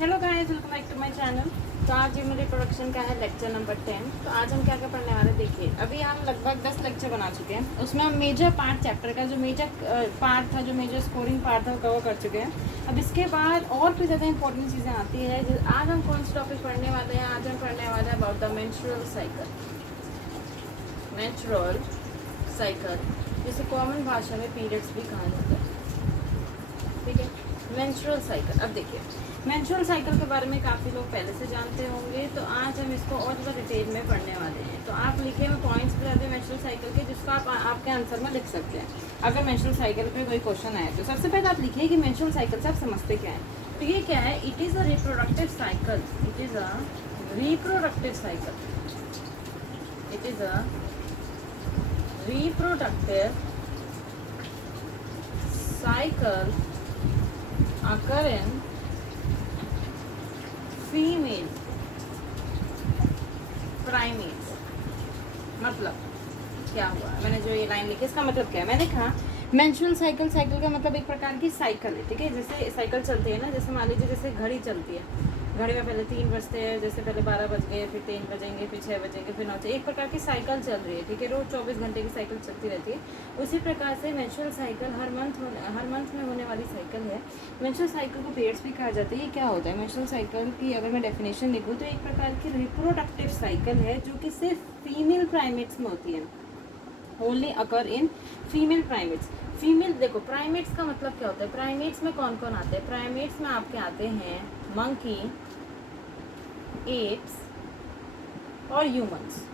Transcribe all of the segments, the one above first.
Hello guys, welcome back to my channel. तो आज ये मेरे प्रोडक्शन का है लेक्चर नंबर 10। तो आज हम क्या क्या पढ़ने वाले देखिए। अभी हम लगभग 10 लेक्चर बना चुके हैं। उसमें हम मेजर पार्ट चैप्टर का जो मेजर पार्ट था, जो मेजर स्कोरिंग पार्ट था, वो कवर कर चुके हैं। अब इसके बाद और भी ज़्यादा इंपॉर्टेंट चीज़ें आती है। आज हम कौन सा टॉपिक पढ़ने वाले हैं? आज हम पढ़ने वाले हैं about the menstrual cycle. Menstrual cycle जिसे कॉमन भाषा में पीरियड्स भी कहा जाता है। ठीक है, मेंस्ट्रुअल साइकिल। अब देखिए, मेंस्ट्रुअल साइकिल के बारे में काफ़ी लोग पहले से जानते होंगे, तो आज हम इसको और ज़्यादा डिटेल में पढ़ने वाले हैं। तो आप लिखे हुए पॉइंट्स बता दें मेंस्ट्रुअल साइकिल के, जिसको आप आपके आंसर में लिख सकते हैं अगर मेंस्ट्रुअल साइकिल पे कोई क्वेश्चन आए तो। सबसे पहले आप लिखिए कि मेंस्ट्रुअल साइकिल से आप समझते क्या है। तो ये क्या है? It is a reproductive cycle. It is a reproductive cycle. It is a reproductive cycle occur in female primates. मतलब क्या हुआ? मैंने जो ये लाइन लिखी इसका मतलब क्या है? मैंने कहा मेंस्ट्रुअल साइकिल, साइकिल का मतलब एक प्रकार की साइकिल है। ठीक है, जैसे साइकिल चलती है ना, जैसे मान लीजिए जैसे घड़ी चलती है। घड़ी में पहले 3 बजते हैं, जैसे पहले 12 बज गए, फिर 3 बजेंगे, फिर 6 बजेंगे, फिर 9 बजेंगे। एक प्रकार की साइकिल चल रही है। ठीक है, रोज 24 घंटे की साइकिल चलती रहती है। उसी प्रकार से मेंस्ट्रुअल साइकिल हर मंथ में होने वाली साइकिल है। मेंस्ट्रुअल साइकिल को पीरियड्स भी कहा जाता है। ये क्या होता है? मेंस्ट्रुअल साइकिल की अगर मैं डेफिनेशन लिखूँ तो एक प्रकार की रिप्रोडक्टिव साइकिल है, जो कि सिर्फ फीमेल प्राइमेट्स में होती है। Only occur in female primates. Female, देखो प्राइमेट्स का मतलब क्या होता है? प्राइमेट्स में कौन कौन आते हैं? प्राइमेट्स में आपके आते हैं मंकी, एप्स और ह्यूमंस।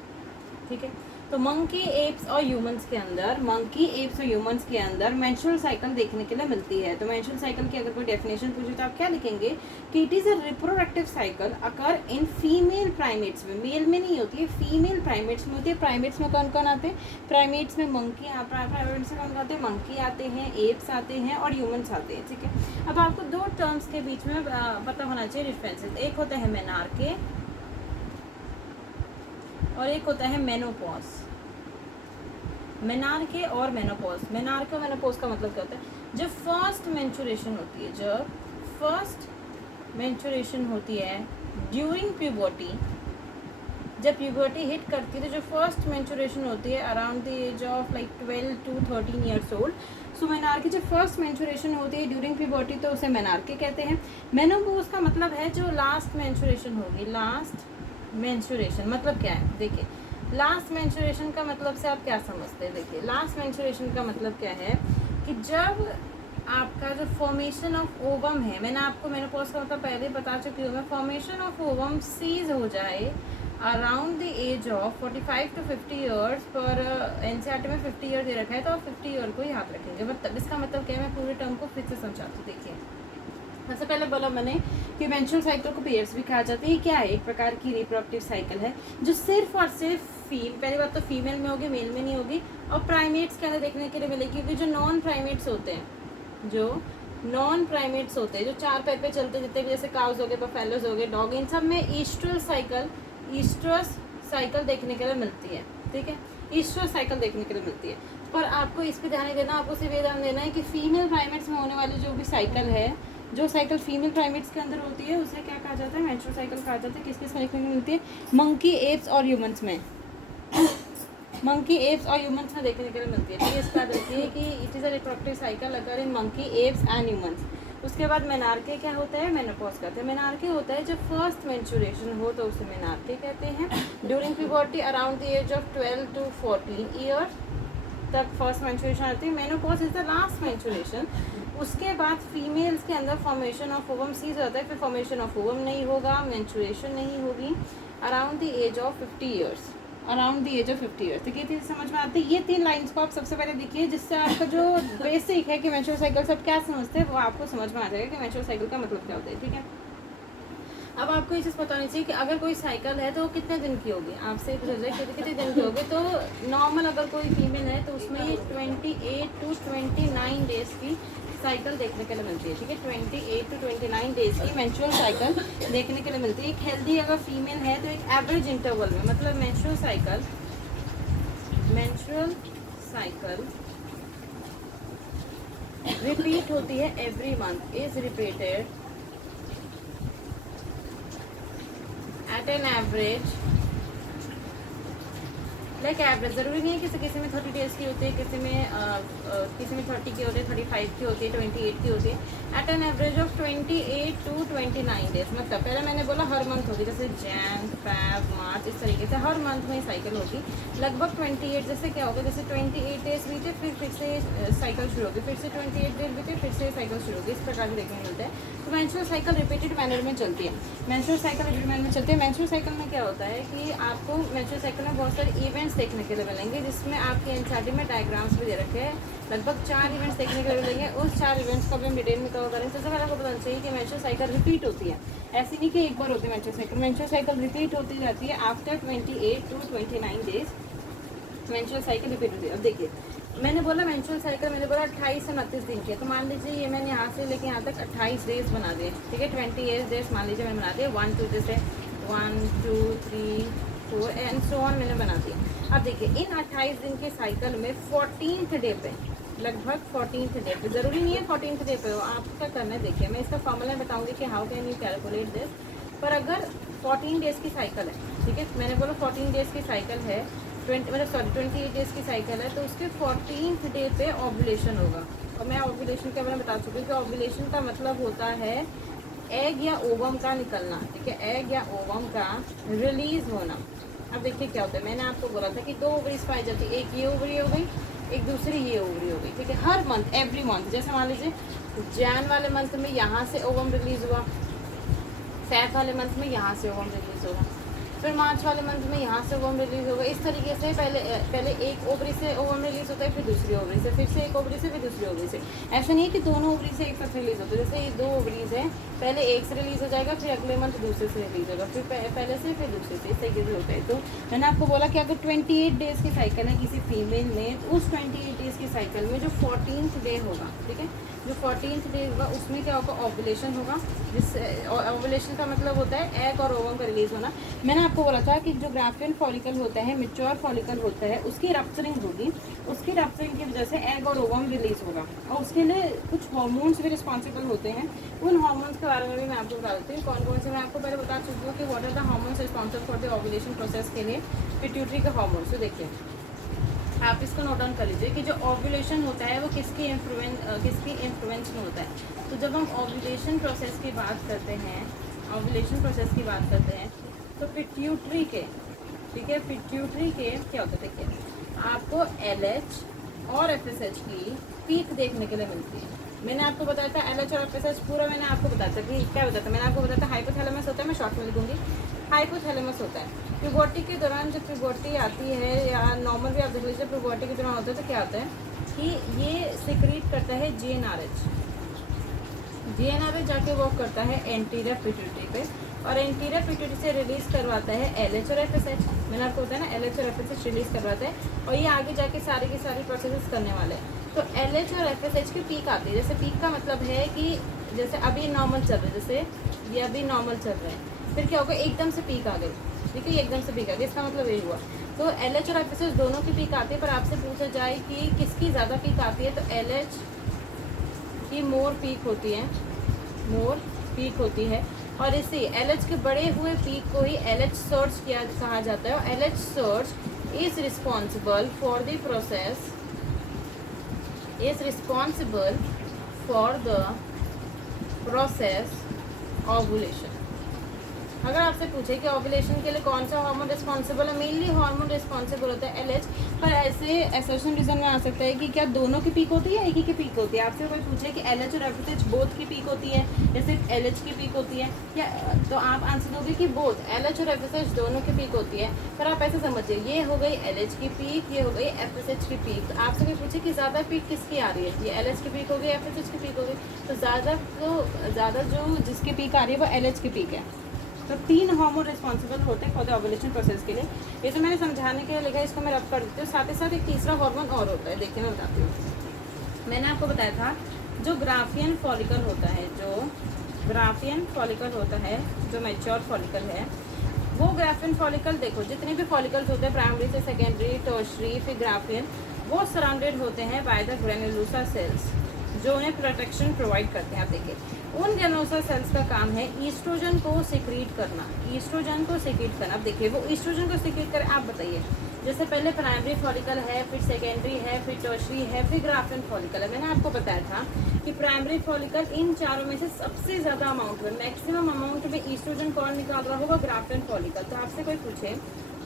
ठीक है, तो मंकी, एप्स और ह्यूमंस के अंदर, मंकी, एप्स और ह्यूमंस के अंदर मेंस्ट्रुअल साइकिल देखने के लिए मिलती है। तो मेंस्ट्रुअल साइकिल की अगर कोई डेफिनेशन पूछे तो आप क्या लिखेंगे कि it is a reproductive cycle occur in female primates में। मेल में नहीं होती है, फीमेल प्राइमेट्स में होती है। प्राइमेट्स में कौन कौन आते हैं? प्राइमेट्स में मंकी, प्राइमेट्स में कौन आते हैं? मंकी आते हैं, एप्स आते हैं और ह्यूमंस आते हैं। ठीक है, अब आपको दो टर्म्स के बीच में पता होना चाहिए डिफरेंसेस। एक होता है मेनार्के और एक होता है मेनोपॉज। मेनार्के और मेनोपॉज। मेनार्के और मेनोपॉज का मतलब क्या होता है? जब फर्स्ट मेंस्ट्रुएशन होती है, जब फर्स्ट मेंस्ट्रुएशन होती है ड्यूरिंग प्यूबर्टी, जब प्यूबर्टी हिट करती है, तो जो फर्स्ट मेंस्ट्रुएशन होती है around the age of like 12 to 13 years old. So menarche जब फर्स्ट मेंस्ट्रुएशन होती है ड्यूरिंग प्यूबर्टी, तो उसे मेनार्के कहते हैं। मेनोपॉज का मतलब है जो लास्ट मेंस्ट्रुएशन होगी। लास्ट मेंस्ट्रुएशन मतलब क्या है? देखिए, लास्ट मेंस्ट्रुएशन का मतलब से आप क्या समझते हैं? देखिए, लास्ट मेंस्ट्रुएशन का मतलब क्या है कि जब आपका जो फॉर्मेशन ऑफ ओवम है, मैंने आपको मेनोपॉज का मतलब पहले बता चुकी हूँ मैं, फॉर्मेशन ऑफ ओवम सीज हो जाए around the age of 45 to 50 years. पर एनसीईआरटी में 50 ईयर दे रखा है, तो आप 50 ईयर को ही याद रखेंगे। मतलब इसका मतलब क्या है? मैं पूरे टर्म को फिर से समझाती हूँ। देखिए, सबसे पहले बोला मैंने कि मेंस्ट्रुअल साइकिल को पीरियड्स भी कहा जाता है। ये क्या है? एक प्रकार की रिप्रोडक्टिव साइकिल है जो सिर्फ और सिर्फ पहली बात तो फीमेल में होगी, मेल में नहीं होगी। और प्राइमेट्स के अंदर देखने के लिए मिलेगी, क्योंकि जो नॉन प्राइमेट्स होते हैं, जो नॉन प्राइमेट्स होते हैं, जो 4 पैर पे चलते, जितने भी जैसे काउस हो गए, बफेलोज हो गए, डॉग, इन सब में ईस्ट्रस साइकिल देखने के लिए मिलती है। ठीक है, ईस्ट्रस साइकिल देखने के लिए मिलती है। पर आपको इस पर ध्यान देना, आपको सिर्फ ये ध्यान देना है कि फीमेल प्राइमेट्स में होने वाली जो भी साइकिल है, जो साइकिल फीमेल प्राइमेट्स के अंदर होती है, उसे क्या कहा जाता है? मेंस्ट्रुअल साइकिल कहा जाता है। किस किस में मिलती है? मंकी, एप्स और ह्यूमंस में। मंकी, एप्स और ह्यूमंस में देखने के लिए मिलती है। ठीक है, इसके बाद देखिए कि it is a reproductive cycle अगर इन मंकी, एप्स एंड ह्यूमंस। उसके बाद मेनार्के क्या होता है? मेनोपॉज कहते हैं। मेनार्के होता है जब फर्स्ट मेंस्ट्रुएशन हो, तो उसे मेनार्के कहते हैं। During puberty around the age of 12 to 14 years तक फर्स्ट मेंस्ट्रुएशन आती है। Menopause is the last menstruation. उसके बाद फीमेल्स के अंदर फॉर्मेशन ऑफ ओवम सीज होता है। फिर फॉर्मेशन ऑफ ओवम नहीं होगा, मेंस्ट्रुएशन नहीं होगी around the age of 50 years. Around the age of 50 years. ठीक है, ये समझ में आती है। ये 3 लाइन्स को आप सबसे पहले देखिए, जिससे आपका जो बेसिक है कि मेंस्ट्रुअल साइकिल सब क्या समझते हैं, वो आपको समझ में आ जाएगा कि मेंस्ट्रुअल साइकिल का मतलब क्या होता है। ठीक है, अब आपको ये चीज़ पता होनी चाहिए कि अगर कोई साइकिल है तो वो कितने दिन की होगी। आपसे पूछा जाए कि कितने दिन की होगी, तो नॉर्मल अगर कोई फीमेल है तो उसमें ये 28 to 29 डेज की साइकिल देखने के लिए मिलती है। ठीक है, 28 to 29 डेज की मेंस्ट्रुअल साइकिल देखने के लिए मिलती है। एक हेल्दी अगर फीमेल है तो एक एवरेज इंटरवल में, मतलब मेंस्ट्रुअल साइकिल रिपीट होती है every month, is repeated at an average, like average ज़रूरी नहीं है किसी में 30 डेज़ की होती है, किसी में 30 की होती है, 35 की होती है, 28 की होती है। At an average of 28 to 29 days, मतलब पहले मैंने बोला हर मंथ होगी, जैसे जैन, फेब, मार्च, इस तरीके से हर मंथ में साइकिल होगी। लगभग 28, जैसे क्या होगा, जैसे 28 डेज बीते फिर से साइकिल शुरू होगी, फिर से 28 डेज बीते फिर से साइकिल शुरू होगी, इस प्रकार से देखने को मिलता है। तो मेंस्ट्रुअल साइकिल रिपीटेड मैनर में चलती है। मेंस्ट्रुअल साइकिल रिपीटेड मैनर में चलती है। मेंस्ट्रुअल साइकिल में क्या होता है कि आपको मेंस्ट्रुअल साइकिल में बहुत सारे इवेंट्स देखने के लिए मिलेंगे, जिसमें आपके एनसीईआरटी में डायग्राम्स भी दे रखे हैं। लगभग 4 इवेंट्स देखने के लिए मिलेंगे। उस 4 इवेंट्स को भी हम डिटेल में कवर करेंगे। सबसे पहले आपको बताना चाहिए कि मेंस्ट्रुअल साइकिल रिपीट होती है, ऐसी नहीं कि एक बार होती है menstrual cycle. Menstrual cycle repeat होती जाती है after 28 to 29 days menstrual cycle repeat होती है। अब देखिए, मैंने बोला मेंस्ट्रुअल साइकिल, मैंने बोला 28 से 29 दिन की है। तो मान लीजिए ये मैंने यहाँ से लेके यहाँ तक 28 डेज बना दिए, ठीक है। 28 डेज मान लीजिए मैंने बना दिए, 1 2 जैसे 1 2 3 4 एंड सो ऑन मैंने बना दिया। अब देखिए, इन 28 दिन के साइकिल में 14th डे पे, लगभग 14th डे पे, ज़रूरी नहीं है 14th डे पे हो, आपको क्या करना है देखिए, मैं इसका फॉर्मूला बताऊँगी कि how can you calculate this. पर अगर 14 डेज़ की साइकिल है, ठीक है, मैंने बोला 14 डेज़ की साइकिल है, 28 डेज़ की साइकिल है, तो उसके 14th डे पे ओव्यूलेशन होगा। और मैं ओव्यूलेशन के बारे में बता चुकी हूँ कि ओव्यूलेशन का मतलब होता है एग या ओवम का निकलना, ठीक है, एग या ओवम का रिलीज होना। अब देखिए क्या होता है, मैंने आपको बोला था कि 2 ओवरीज पाई जाती है, एक ये ओवरी हो गई, एक दूसरी ये ओवरी हो गई, ठीक है। हर मंथ, एवरी मंथ, जैसे मान लीजिए जैन वाले मंथ में यहाँ से ओवम रिलीज हुआ, फेब वाले मंथ में यहाँ से ओवम रिलीज होगा, फिर मार्च वाले मंथ में यहाँ से ओवम रिलीज होगा। इस तरीके से पहले एक ओवरी से ओवम रिलीज होता है, फिर दूसरी ओवरी से, फिर से एक ओवरी से, फिर दूसरी ओवरी से। ऐसा नहीं है कि दोनों ओवरी से एक साथ रिलीज होता है। जैसे ये 2 ओवरीज है, पहले एक से रिलीज हो जाएगा, फिर अगले मंथ दूसरे से रिलीज होगा, फिर पहले से फिर दूसरे से, इस तरीके से होता है। तो मैंने आपको बोला कि अगर 28 डेज़ की साइकिल है किसी फीमेल में, तो उस 28 डेज़ की साइकिल में जो 14th डे होगा, ठीक है, जो 14th डे होगा उसमें क्या होगा, ओव्यूलेशन होगा। जिस ओव्यूलेशन का मतलब होता है एग और ओवम का रिलीज होना। मैंने आपको बोला था कि जो ग्राफियन फॉलिकल होता है, मैच्योर फॉलिकल होता है, उसकी रप्चरिंग होगी, उसकी रप्चरिंग की वजह से एग और ओवम रिलीज होगा, और उसके लिए कुछ हार्मोन्स भी रिस्पॉन्सिबल होते हैं। उन हार्मोन्स के बारे में भी मैं आपको बता देती हूँ कौन कौन से। मैं आपको पहले बता चुकी हूँ कि what are the hormones responsible for the ovulation process के लिए, पिट्यूटरी के हार्मोन्स। तो देखिए, आप इसको नोट डाउन कर लीजिए कि जो ओव्यूलेशन होता है वो किसकी इन्फ्लुएंस में होता है। तो जब हम ओव्यूलेशन प्रोसेस की बात करते हैं, ओव्यूलेशन प्रोसेस की बात करते हैं, तो पिट्यूटरी के, ठीक है, पिट्यूटरी के क्या होता है, देखिए आपको LH और FSH की पीक देखने के लिए मिलती है। मैंने आपको बताया था LH और FSH पूरा मैंने आपको बताया था कि क्या बताया था, मैंने आपको बताया था हाइपोथैलेमस होता है, मैं शॉर्ट में लिखूंगी, हाइपोथैलेमस होता है। प्यूबर्टी के दौरान जब प्यूबर्टी आती है, या नॉर्मल भी आप देख लीजिए, प्यूबर्टी के दौरान होता है तो क्या होता है कि ये सिक्रीट करता है GnRH। GnRH जाके वर्क करता है एंटीरियर पिट्यूटरी पे, और एंटीरियर पिट्यूटरी से रिलीज करवाता है LH और FSH। मैंने आपको बताया ना, LH और FSH रिलीज करवाते हैं, और ये आगे जाके सारी की सारी प्रोसेसेस करने वाले हैं। तो LH और FSH की पीक आती है। जैसे पीक का मतलब है कि जैसे अभी नॉर्मल चल रहा है, जैसे ये अभी नॉर्मल चल रहा है, फिर क्या होगा, एकदम से पीक आ गई, ठीक है, एकदम से पीक आ गई, इसका मतलब यही हुआ। तो LH और FSH दोनों की पीक आती है, पर आपसे पूछा जाए कि किसकी ज़्यादा पीक आती है, तो LH की मोर पीक होती है, मोर पीक होती है। और इसी LH के बड़े हुए पीक को ही LH सर्ज किया कहा जाता है, और LH surge is responsible for the process, is responsible for the process ovulation। अगर आपसे पूछे कि ओव्यूलेशन के लिए कौन सा हार्मोन रिस्पॉन्सिबल है, मेनली हार्मोन रिस्पॉन्सिबल होता है LH। पर ऐसे असर्शन रीजन में आ सकता है कि क्या दोनों की पीक होती है, एक ही की पीक होती है। आपसे कोई पूछे कि LH और FSH बोथ की पीक होती है या सिर्फ LH की पीक होती है, या तो आप आंसर दोगे कि बोथ, LH और FSH दोनों की पीक होती है। पर आप ऐसे समझिए, ये हो गई LH की पीक, ये हो गई FSH की पीक। आपसे कोई पूछे कि ज़्यादा पीक किसकी आ रही है, ये LH की पीक हो गई, FSH की पीक हो गई, तो ज़्यादा जो जिसकी पीक आ रही है वो LH की पीक है। तो 3 हार्मोन रिस्पॉन्सिबल होते हैं फॉर द ओव्यूलेशन प्रोसेस के लिए। ये तो मैंने समझाने के लिए लिखा है, इसको मैं रब कर देती हूँ। साथ ही साथ एक तीसरा हार्मोन और होता है, देखिए मैं बताती हूँ। मैंने आपको बताया था जो ग्राफियन फॉलिकल होता है, जो ग्राफियन फॉलिकल होता है, जो मैच्योर फॉलिकल है, वो ग्राफियन फॉलिकल, देखो जितने भी फॉलिकल्स होते हैं प्राइमरी से सेकेंडरी, टर्शरी, फिर ग्राफियन, वो सराउंडेड होते हैं बाय द ग्रेन्युलोसा सेल्स। जो उन्हें प्रोटेक्शन प्रोवाइड करते हैं। आप देखिए उन ग्रेनुलोसा सेल्स का काम है ईस्ट्रोजन को सिक्रीट करना, ईस्ट्रोजन को सिक्रीट करना। अब देखिए वो ईस्ट्रोजन को सिक्रीट करे, आप बताइए जैसे पहले प्राइमरी फॉलिकल है, फिर सेकेंडरी है, फिर टर्शरी है, फिर ग्राफ्टिन फॉलिकल है। मैंने आपको बताया था कि प्राइमरी फॉलिकल इन चारों में से सबसे ज़्यादा अमाउंट में, मैक्सिमम अमाउंट में ईस्ट्रोजन कौन निकाल रहा होगा? ग्राफ्टिन फॉलिकल। तो आपसे कोई पूछे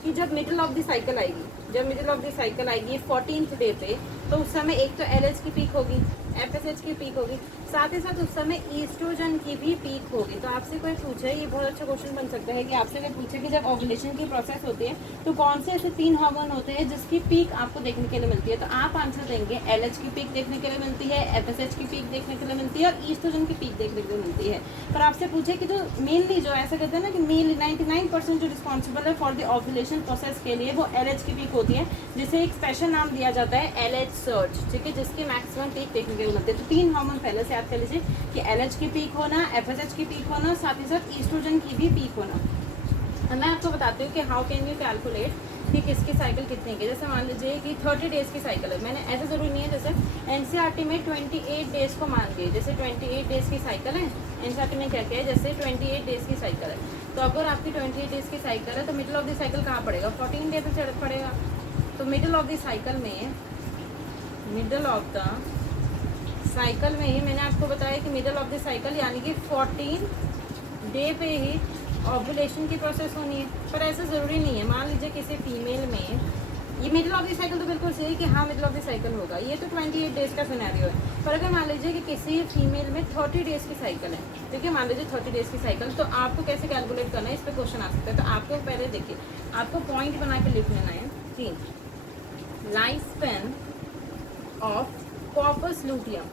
कि जब मिडिल ऑफ द साइकिल आएगी, जब मिडिल ऑफ द साइकिल आएगी 14th डे पे, तो उस समय एक तो LH की पीक होगी, FSH की पीक होगी, साथ ही साथ उस समय ईस्ट्रोजन की भी पीक होगी। तो आपसे कोई पूछे, ये बहुत अच्छा क्वेश्चन बन सकता है कि आपसे कोई पूछे कि जब ओव्यूलेशन की प्रोसेस होती है तो कौन से ऐसे 3 हार्मोन होते हैं जिसकी पीक आपको देखने के लिए मिलती है? तो आप आंसर देंगे LH की पीक देखने के लिए मिलती है, FSH की पीक देखने के लिए मिलती है और ईस्ट्रोजन की पीक देखने के लिए मिलती है। पर आपसे पूछे कि जो मेनली जो ऐसा कहते हैं ना कि मेनली 99% जो रिस्पॉन्सिबल है फॉर द ओव्यूलेशन प्रोसेस के लिए वो LH की पीक होती है, जिसे एक स्पेशल नाम दिया जाता है LH सर्ज, ठीक है, जिसकी मैक्सिमम पीक देखने के लिए मिलती है। तो 3 हार्मोन पहले से याद कर लीजिए कि LH की पीक होना, FSH की पीक होना, साथ ही साथ ईस्ट्रोजन की भी पीक होना। मैं आपको बताती हूँ कि हाउ कैन यू कैलकुलेट कि किसकी साइकिल कितनी की। जैसे मान लीजिए कि 30 डेज़ की साइकिल है, मैंने ऐसा ज़रूरी नहीं है, जैसे NCERT में 28 डेज़ को मान के, जैसे 28 डेज़ की साइकिल है, NCERT में क्या क्या है, जैसे 28 डेज़ की साइकिल है, तो अगर आपकी 28 डेज़ की साइकिल है तो मिडिल ऑफ द साइकिल कहाँ पड़ेगा? 14 डे पे पड़ेगा। तो मिडिल ऑफ द साइकिल में, मिडिल ऑफ द साइकिल में ही मैंने आपको बताया कि मिडिल ऑफ द साइकिल यानी कि 14 डे पे ही ओव्यूलेशन की प्रोसेस होनी है। पर ऐसा ज़रूरी नहीं है। मान लीजिए किसी फीमेल में ये मिडिल ऑफ द साइकिल तो बिल्कुल सही कि हाँ मिडिल ऑफ द साइकिल होगा, ये तो 28 डेज़ का सिनेरियो है। पर अगर मान लीजिए कि किसी फीमेल में 30 डेज़ की साइकिल है, ठीक है, मान लीजिए 30 डेज़ की साइकिल, तो आपको कैसे कैलकुलेट करना है, इस पर क्वेश्चन आ सकता है। तो आपको पहले देखिए, आपको पॉइंट बना के लिख लेना है कि life span of corpus luteum,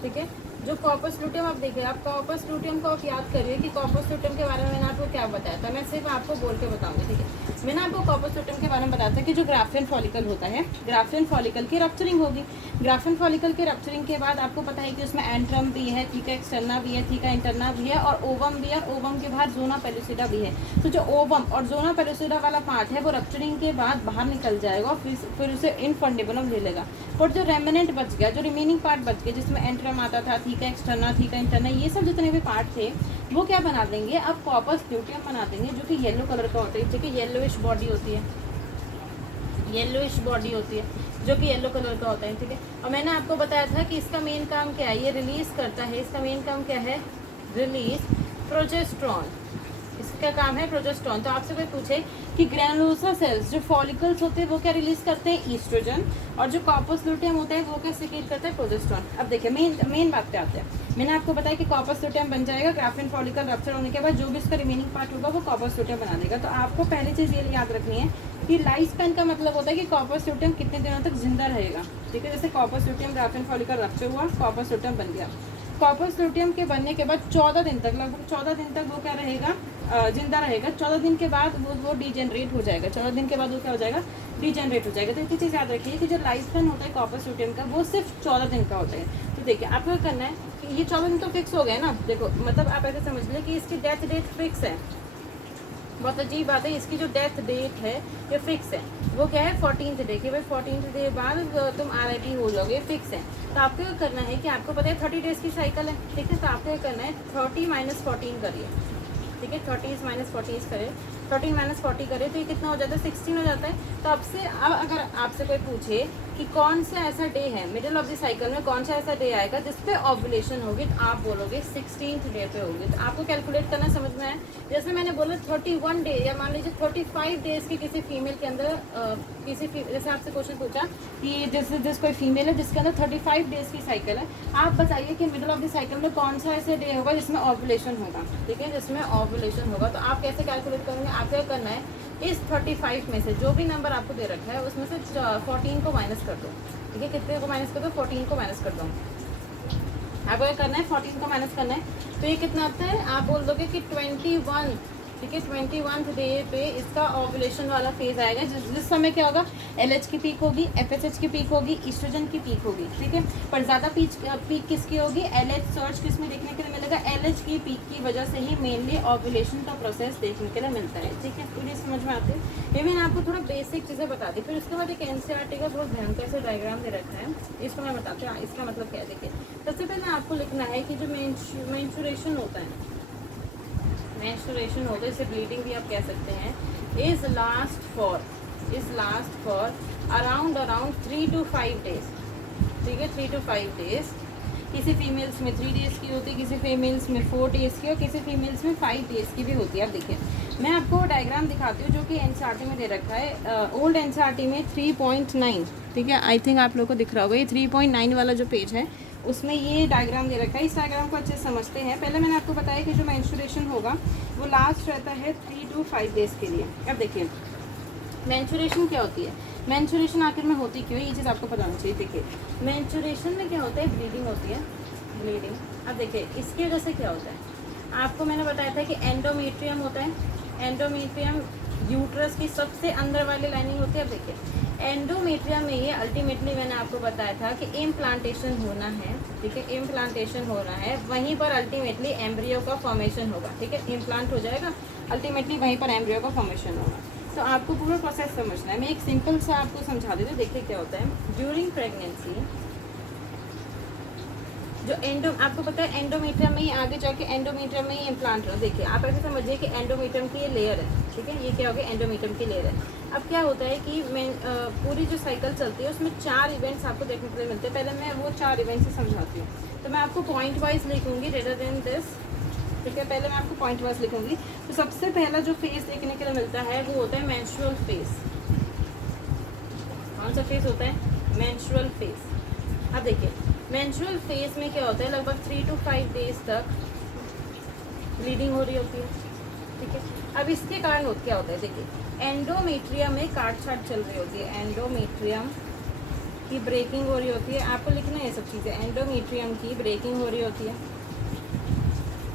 ठीक है, जो कॉर्पस लूटियम, आप देखिए आप कॉर्पस लूटियम को आप याद करिए कि कॉर्पस लूटियम के बारे में मैंने आपको क्या बताया था, मैं सिर्फ आपको बोल के बताऊंगी, ठीक है। मैंने आपको कॉर्पस लूटियम के बारे में बताया था कि जो ग्राफ्टिन फॉलिकल होता है, ग्राफ्टिन फॉलिकल की रप्चरिंग होगी। ग्राफ्टिन फॉलिकल की रप्चरिंग के बाद आपको पता है कि उसमें एंट्रम भी है, थीका एक्सटर्ना भी है, थीका इंटरना भी है और ओवम भी है, और ओवम के बाहर जोना पेलुसिडा भी है। तो जो ओवम और जोना पेलुसिडा वाला पार्ट है वो रप्चरिंग के बाद बाहर निकल जाएगा, फिर उसे इनफंडिबुलम ले लेगा। और जो रेमिनेंट बच गया, जो रिमेनिंग पार्ट बच गया जिसमें एंट्रम आता था, थीका एक्सटर्ना, थीका इंटरना, ये सब जितने भी पार्ट थे वो क्या बना देंगे? अब कॉर्पस ल्यूटियम बना देंगे, जो कि येलो कलर का होता है, ठीक है, येलोइश बॉडी होती है, येलोइश बॉडी होती है जो कि येलो कलर का होता है, ठीक है। और मैंने आपको बताया था कि इसका मेन काम क्या है, ये रिलीज करता है, इसका मेन काम क्या है? रिलीज प्रोजेस्टेरॉन, इसका काम है प्रोजेस्टेरॉन। तो आपसे कोई पूछे कि ग्रैनुलोसा सेल्स जो फॉलिकल्स होते हैं वो क्या रिलीज करते हैं? ईस्ट्रोजन। और जो कॉर्पस लूटियम होता है वो क्या सिक्रीट करता है? प्रोजेस्टेरॉन। अब देखिए मेन बात पे आते हैं। मैंने आपको बताया कि कॉर्पस लूटियम बन जाएगा, ग्राफ्टिन फॉलिकल रप्चर होने के बाद जो भी इसका रिमेनिंग पार्ट होगा वो कॉर्पस लूटियम बना देगा। तो आपको पहली चीज़ ये याद रखनी है कि लाइफ स्पैन का मतलब होता है कि कॉर्पस लूटियम कितने दिनों तक जिंदा रहेगा, ठीक है। जैसे कॉर्पस लूटियम ग्राफ्टिन फॉलिकल रप्चर हुआ, कॉर्पस लूटियम बन गया। कॉर्पस लूटियम के बनने के बाद 14 दिन तक, लगभग 14 दिन तक वो क्या रहेगा? जिंदा रहेगा। 14 दिन के बाद वो डिजेनरेट हो जाएगा, 14 दिन के बाद वो क्या हो जाएगा? डिजेनरेट हो जाएगा। तो इतनी चीज़ याद रखिए कि जो लाइफ स्पैन होता है कॉर्पस लूटियम का वो सिर्फ 14 दिन का होता है। तो देखिए आपको क्या करना है कि ये 14 दिन तो फिक्स हो गए ना, देखो मतलब आप ऐसे समझ लें कि इसकी डेथ डेट फिक्स है। बहुत अजीब बात है, इसकी जो डेथ डेट है ये फिक्स है, वो क्या है? 14th डे की। भाई 14th डे बाद तुम RIP हो जाओगे, फिक्स है। तो आपको क्या करना है कि आपको पता है 30 डेज़ की साइकिल है, ठीक है, तो आपको क्या करना है 30 - 14 करिए, ठीक है, 30 - 40 करें, 13 - 40 करें तो ये कितना हो जाता है? 16 हो जाता है। तो आपसे अब अगर आपसे कोई पूछे कि कौन सा ऐसा डे है मिडिल ऑफ द साइकिल में, कौन सा ऐसा डे आएगा जिस पे ओव्यूलेशन होगी, तो आप बोलोगे 16th डे पे होगी। तो आपको कैलकुलेट करना समझ में आए। जैसे मैंने बोला 31 डे या मान लीजिए 35 डेज़ की किसी फीमेल के अंदर जैसे आपसे क्वेश्चन पूछा कि जिस कोई फीमेल है जिसके अंदर 35 डेज़ की साइकिल है, आप बताइए कि मिडिल ऑफ द साइकिल में कौन सा ऐसे डे होगा जिसमें ओव्यूलेशन होगा, ठीक है, जिसमें ओव्यूलेशन होगा। तो आप कैसे कैलकुलेट करेंगे? आप क्या करना है, इस 35 में से जो भी नंबर आपको दे रखा है उसमें से 14 को माइनस कर दो, ठीक है, कितने को माइनस कर दो? 14 को माइनस कर दो। आपको क्या करना है? 14 को माइनस करना है, तो ये कितना आता है? आप बोल दोगे कि 21, ठीक है। 21 डे पे इसका ओव्यूलेशन वाला फेज आएगा, जिस समय क्या होगा, LH की पीक होगी, FSH की पीक होगी, ईस्ट्रोजन की पीक होगी, ठीक है। पर ज़्यादा पीक किसकी होगी, LH सर्च किसमें देखने के लिए मिलेगा, LH की पीक की वजह से ही मेनली ओव्यूलेशन का प्रोसेस देखने के लिए मिलता है, ठीक है। पूरी समझ में आते हैं। ये मैंने आपको थोड़ा बेसिक चीज़ें बता दी। फिर उसके बाद एक NCERT का बहुत भयंकर से डायग्राम दे रखा है, इसको मैं बताती हूँ इसका मतलब क्या है। देखिए, सबसे पहले आपको लिखना है कि जो मेंस्ट्रुएशन होता है, मेंस्ट्रुएशन होता है, इसे ब्लीडिंग भी आप कह सकते हैं, is last for around 3 to 5 days, ठीक है। 3 to 5 डेज। किसी फीमेल्स में 3 डेज़ की होती है, किसी फीमेल्स में 4 डेज़ की और किसी फीमेल्स में 5 डेज़ की भी होती है। अब देखिए, मैं आपको डायग्राम दिखाती हूँ जो कि NCERT में दे रखा है, ओल्ड NCERT में 3.9, ठीक है। आई थिंक आप लोगों को दिख रहा होगा, ये 3.9 वाला जो पेज है उसमें ये डायग्राम दे रखा है। इस डायग्राम को अच्छे से समझते हैं। पहले मैंने आपको बताया कि जो मेंस्ट्रुएशन होगा वो लास्ट रहता है 3 to 5 डेज़ के लिए। अब देखिए, मेंस्ट्रुएशन क्या होती है, मेंस्ट्रुएशन आखिर में होती क्यों है, ये चीज़ आपको पता होना चाहिए। देखिए, मेंस्ट्रुएशन में क्या होता है, ब्लीडिंग होती है, ब्लीडिंग। अब देखिए, इसकी वजह से क्या होता है, आपको मैंने बताया था कि एंडोमेट्रियम होता है। एंडोमेट्रियम यूट्रस की सबसे अंदर वाली लाइनिंग होती है। अब देखिए, एंडोमेट्रियम में ये अल्टीमेटली मैंने आपको बताया था कि इम्प्लांटेशन होना है, ठीक है। इम्प्लांटेशन होना है, वहीं पर अल्टीमेटली एम्ब्रियो का फॉर्मेशन होगा, ठीक है। इम्प्लांट हो जाएगा, अल्टीमेटली वहीं पर एम्ब्रियो का फॉर्मेशन होगा। तो आपको पूरा प्रोसेस समझना है। मैं एक सिंपल सा आपको समझा देती हूँ। देखिए क्या होता है ड्यूरिंग प्रेगनेंसी, जो आपको पता है एंडोमेट्रियम में ही आगे जाके एंडोमेट्रियम में ही इम्प्लांट हो। देखिए, आप ऐसे समझिए कि एंडोमेट्रियम की ये लेयर है, ठीक है। ये क्या हो गया, एंडोमेट्रियम की लेयर है। अब क्या होता है कि मैं पूरी जो साइकिल चलती है उसमें 4 इवेंट्स आपको देखने के लिए मिलते हैं। पहले मैं वो 4 इवेंट्स ही समझाती हूँ। तो मैं आपको पॉइंट वाइज लिखूंगी रेदर देन दिस, ठीक है। पहले मैं आपको पॉइंट वाइज लिखूंगी। तो सबसे पहला जो फेज देखने के लिए मिलता है वो होता है मेंस्ट्रुअल फेज। कौन सा फेज होता है, मेंस्ट्रुअल फेज। अब देखिए, मेंस्ट्रुअल फेज में क्या होता है, लगभग 3 to 5 डेज तक ब्लीडिंग हो रही होती है, ठीक है। अब इसके कारण क्या होता है, देखिए, एंडोमेट्रियम में काट छाट चल रही होती है, एंडोमेट्रियम की ब्रेकिंग हो रही होती है। आपको लिखना है ये सब चीज़ें, एंडोमेट्रियम की ब्रेकिंग हो रही होती है,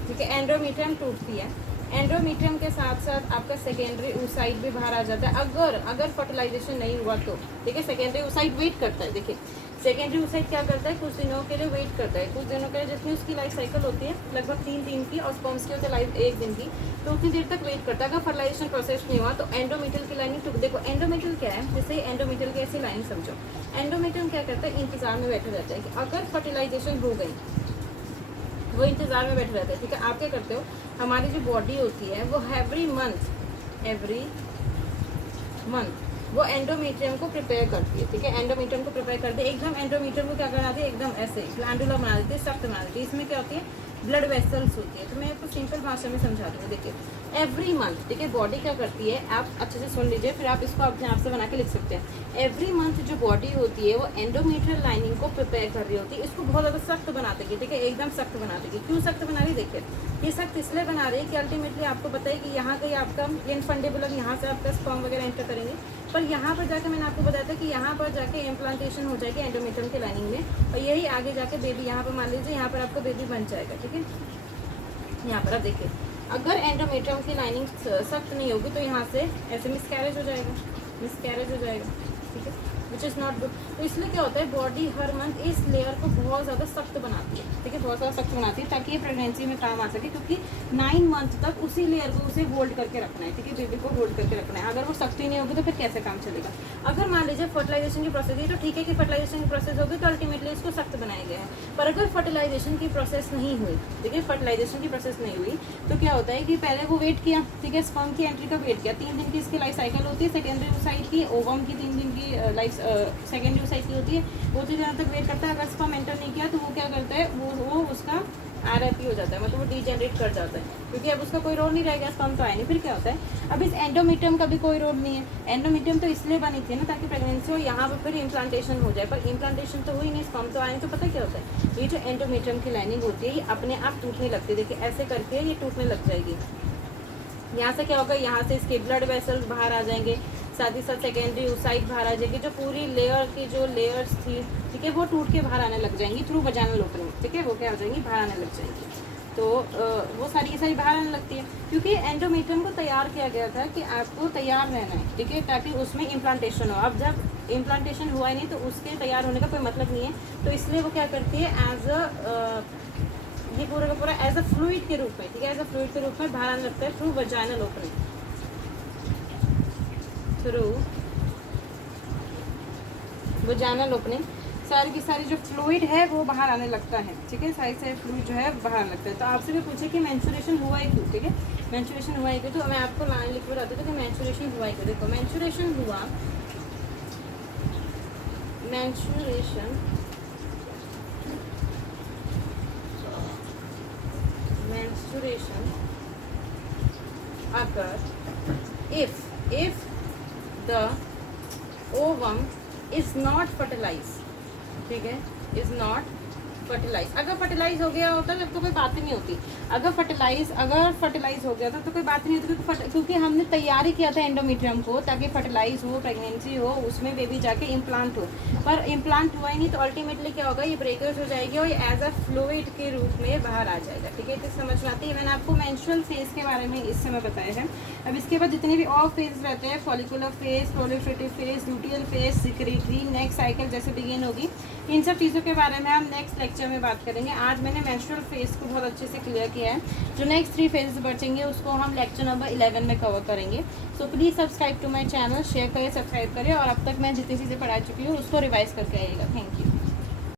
ठीक है। एंडोमेट्रियम टूटती है। एंडोमेट्रियम के साथ साथ आपका सेकेंडरी oocyte भी बाहर आ जाता है, अगर फर्टिलाइजेशन नहीं हुआ तो, ठीक है। सेकेंडरी oocyte वेट करता है। देखिए, सेकेंडरी oocyte क्या करता है, कुछ दिनों के लिए वेट करता है, कुछ दिनों के लिए, जितनी उसकी लाइफ साइकिल होती है लगभग 3 दिन की, और स्पर्म्स की होती है लाइफ 1 दिन की, तो उतनी देर तक वेट करता है। अगर फर्टिलाइजेशन प्रोसेस नहीं हुआ तो एंडोमेट्रियल की लाइनिंग टूट। देखो, एंडोमेट्रियल क्या है, जैसे एंडोमेट्रियल की ऐसी लाइनिंग समझो। एंडोमेट्रियल क्या करता है, इंतजार में बैठा रहता है कि अगर फर्टिलाइजेशन हो गई, वो इंतज़ार में बैठे रहते हैं, ठीक है। आप क्या करते हो, हमारी जो बॉडी होती है वो एवरी मंथ वो एंडोमेट्रियम को प्रिपेयर करती है, ठीक है। एंडोमेट्रियम को प्रिपेयर करती है, एकदम एंडोमेट्रियम को क्या बनाती है, एकदम ऐसे ग्लैंडुला बना देती है, सख्त बना देती है। इसमें क्या होती है, ब्लड वेसल्स होती है। तो मैं आपको सिंपल भाषा में समझा दूँगी। देखिए, एवरी मंथ, ठीक है, बॉडी क्या करती है, आप अच्छे से सुन लीजिए, फिर आप इसको अपने आप से बना के लिख सकते हैं। एवरी मंथ जो बॉडी होती है वो एंडोमेट्रियल लाइनिंग को प्रिपेयर कर रही होती है, इसको बहुत ज़्यादा सख्त बना देगी, ठीक है, एकदम सख्त बना देगी। क्यों सख्त बना रही, देखिए, ये सख्त इसलिए बना रही है कि अल्टीमेटली आपको बताइए कि यहाँ कहीं आपका इनफंडेबुलम, यहाँ से आपका स्पर्म वगैरह एंटर करेंगे, पर यहाँ पर जाके मैंने आपको बताया था कि यहाँ पर जाके इम्प्लांटेशन हो जाएगी एंडोमेट्रियम की लाइनिंग में, और यही आगे जाके बेबी, यहाँ पर मान लीजिए यहाँ पर आपका बेबी बन जाएगा, ठीक है। यहाँ पर आप देखिए, अगर एंडोमेट्रियम की लाइनिंग सख्त नहीं होगी तो यहाँ से ऐसे मिसकैरेज हो जाएगा, ठीक है, विच इज़ नॉट गुड। तो इसलिए क्या होता है, बॉडी हर मंथ इस लेयर को बहुत ज़्यादा सख्त बनाती है, ठीक है, बहुत ज़्यादा सख्त बनाती है, ताकि ये प्रेगनेंसी में काम आ सके, क्योंकि 9 मंथ तक उसी लेयर को उसे होल्ड करके रखना है, ठीक है, बेबी को होल्ड करके रखना है। अगर वो सख्त ही नहीं होगी तो फिर कैसे काम चलेगा। अगर मान लीजिए फर्टिलाइजेशन की प्रोसेस है तो ठीक है कि फर्टिलाइजेशन की प्रोसेस होगी तो अल्टीमेटली इसको सख्त बनाया गया है। पर अगर फर्टिलाइजेशन की प्रोसेस नहीं हुई, ठीक है, फर्टिलाइजेशन की प्रोसेस नहीं हुई तो क्या होता है कि पहले वो वेट किया, ठीक है, स्पर्म की एंट्री का वेट किया, 3 दिन की इसकी लाइफ साइकिल होती है, सेकेंडरी oocyte की, ओवम की 3 दिन की लाइफ सेकेंडरी oocyte की होती है, वो 3 दिन तक वेट करता है। अगर स्पर्म एंटर नहीं किया तो वो क्या करता है, वो उसका RIP हो जाता है, मतलब वो डीजेनरेट कर जाता है, क्योंकि अब उसका कोई रोल नहीं रहेगा, स्पर्म तो आया नहीं। फिर क्या होता है, अब इस एंडोमेट्रियम का भी कोई रोल नहीं है। एंडोमेट्रियम तो इसलिए बनी थी ना ताकि प्रेगनेंसी हो, यहाँ पर फिर इम्प्लांटेशन हो जाए, पर इम्प्लांटेशन तो हुई नहीं, स्पर्म तो आया नहीं। तो पता क्या होता है, ये जो एंडोमेट्रियम की लाइनिंग होती है ये अपने आप टूटने लगती है। देखिए, ऐसे करके ये टूटने लग जाएगी। यहाँ से क्या होगा, यहाँ से इसके ब्लड वेसल्स बाहर आ जाएंगे, साथ ही साथ सेकेंडरी oocyte बाहर आ जाएगी, जो पूरी लेयर की जो लेयर्स थी, ठीक है, वो टूट के बाहर आने लग जाएंगी थ्रू वजाइनल ओपनिंग, ठीक है, वो क्या हो जाएंगी, बाहर आने लग जाएंगी। तो वो सारी की सारी बाहर आने लगती है, क्योंकि एंडोमेट्रियम को तैयार किया गया था कि आपको तैयार रहना है, ठीक है, ताकि उसमें इम्प्लांटेशन हो। अब जब इम्प्लांटेशन हुआ ही नहीं तो उसके तैयार होने का कोई मतलब नहीं है, तो इसलिए वो क्या करती है, एज अ ये पूरा का पूरा एज अ फ्लूइड के रूप में, ठीक है, एज अ फ्लूइड के रूप में बाहर आने लगता है through vaginal opening, through vaginal opening. सारी की सारी जो फ्लूइड है वो बाहर आने लगता है, ठीक है, सारी सारी फ्लूइड जो है बाहर आने लगता है। तो आपसे भी पूछे कि मेंस्ट्रुएशन हुआ है क्यों, ठीक है, मेंस्ट्रुएशन हुआ है क्यों, तो मैं आपको लाइन लिख के बताती हूँ कि मेंस्ट्रुएशन हुआ है क्यों। देखो मेंस्ट्रुएशन हुआ, मेंस्ट्रुएशन अगर if the ovum is not fertilized, ठीक है, इज नॉट फर्टिलाइज। अगर फर्टिलाइज हो गया होता तब तो कोई बात ही नहीं होती। अगर फर्टिलाइज हो गया था तो कोई बात नहीं होती, क्योंकि हमने तैयारी किया था एंडोमेट्रियम को ताकि फर्टिलाइज हो, प्रेगनेंसी हो, उसमें बेबी जाके इम्प्लांट हो, पर इम्प्लांट हुआ ही नहीं। तो अल्टीमेटली क्या होगा, ये ब्रेकर्स हो जाएगी और ये एज अ फ्लूइड के रूप में बाहर आ जाएगा, ठीक है। तो समझ में आती है। मैंने आपको मेंस्ट्रुअल फेज के बारे में इस समय बताया है। अब इसके बाद जितने भी और फेज रहते हैं, follicular phase, proliferative phase, luteal phase, secretory, next cycle जैसे बिगिन होगी, इन सब चीज़ों के बारे में हम नेक्स्ट लेक्चर में बात करेंगे। आज मैंने मेंस्ट्रुअल फेज को बहुत अच्छे से क्लियर किया है। जो नेक्स्ट 3 फेजेस बचेंगे उसको हम लेक्चर नंबर 11 में कवर करेंगे। So please subscribe to my channel, share करें, सब्सक्राइब करें, और अब तक मैं जितनी चीज़ें पढ़ा चुकी हूँ उसको रिवाइज करके आइएगा। Thank you.